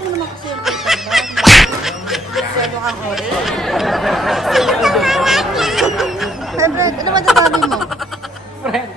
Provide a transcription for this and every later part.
mo naman kasi yung paper bag. Selo kang ore. Hey, Brad, ano masasabi mo? Friend.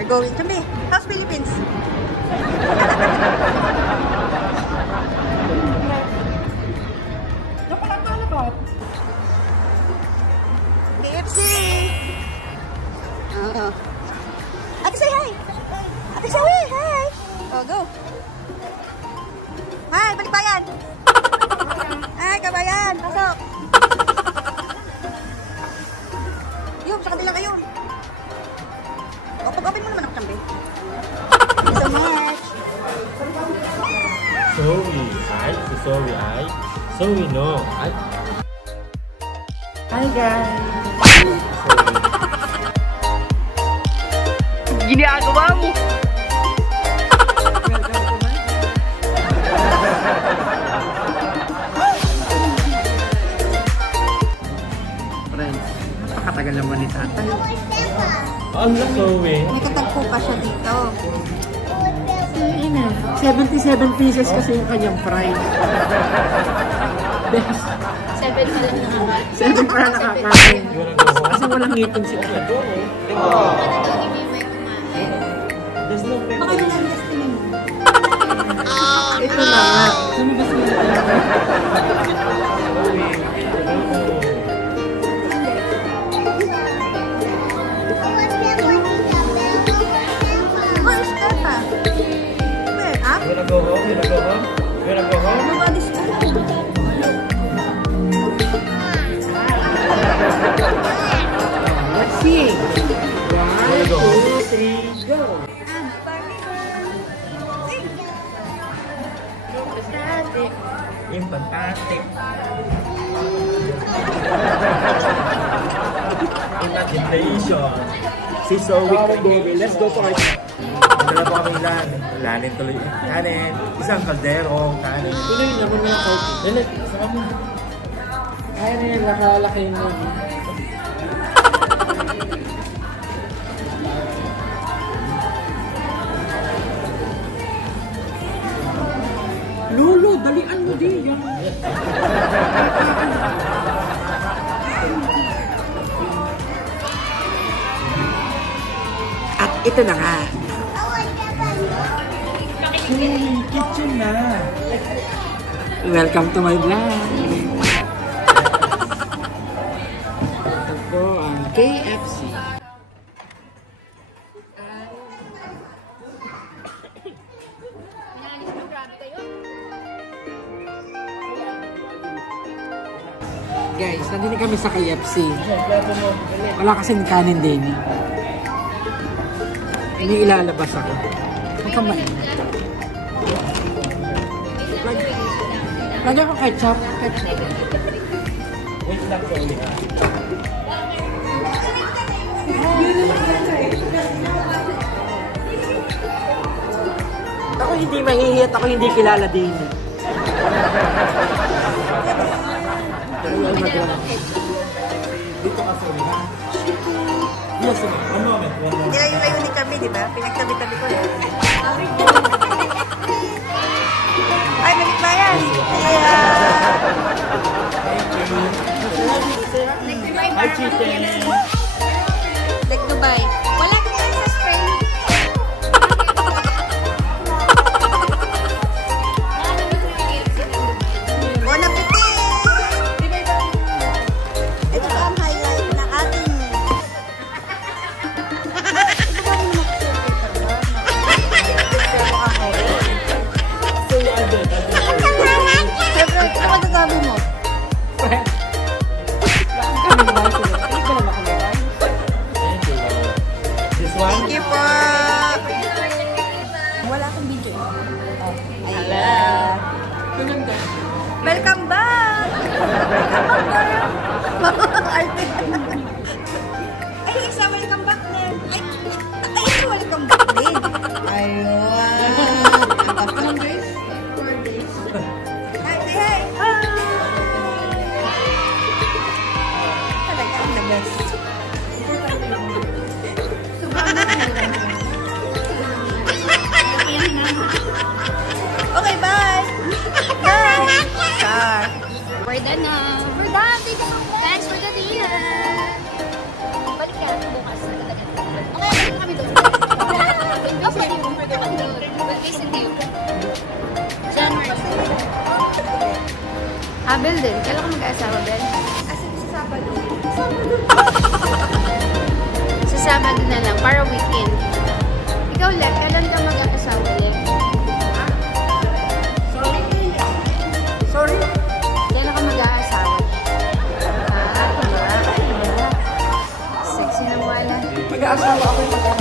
We're going to me. How's Philippines? KFC! Ate, say hi! Ate, say hi! Hi! Oh, go! Hi, balik bayan! Hi, kabayan! Pasok! Yun, sa kanila kayo! Pag-open mo naman ako kambi. Thank you so much. Sorry, no. Hi guys. Ginagawa mo. Friends, napakatagal naman ni tatay. Ang Zoe. May katagpo pa siya dito. 77 pieces kasi yung kanyang price. Best. 7 pa lang nakakain. 7 pa lang nakakain. Kasi walang ngipin si Kat. Ano daw hindi may kumain? Baka yun ang destiny mo. Ito na nga. Sumabas mo na. Where's Tata? Where? Up? You wanna go home? You wanna go home? Nobody's home. Let's see. 1, 2, 3, go. Importante. Congratulations. Si Zoe. Let's go for it. Dala po kami lanin tuloy. Kanin. Isang kaldero. Kanin. Tuloy naman yung coffee. Dali. Saka mo. Kaya na yung nakalaki mo. Lolo, dalian mo din yan. At ito na nga. Kitchen na. Welcome to my vlog. Ito po ang KFC. Guys, nandito kami sa KFC. Wala kasing kanin din. Ini ilalabas ako. Magkamay. Lagyan ko ketchup. Wait lang sa ulit. Ako hindi mahihit. Ako hindi kilala din. Dito kasi ulit. Yes, one moment. Nilayo-layo ni kami, di ba? Pinagtabi-tabi ko yan. Ay, balik ba yan? Hi, chicken. Like Dubai. Wala ka yan sa Spain. Bon appetit! Ito ba ang highlight na ating... Siyempre, ano masasabi mo? This one? Thank you po! Arte. Ay, isa, welcome back din. Ay, isa, welcome back din. Ayun. Guys, 4 days. Hi, say hi. Talaga, ang the best. Okay, bye. Bye. Star. We're done na. We're done. Thanks for the dinner. Balik ka bukas. Okay, balik kami doon. Okay, kami doon. Balik hindi yun. January. Bel din. Kailan ko mag-asawa, Bel? Sa Sabado. Sa Sabado na lang, para weekend. Ikaw, Lek, kailan ka mag-asawa, Lek? Sorry? Kailan ka mag-aasawa? Sexy na wala. Mag-aasawa ako pag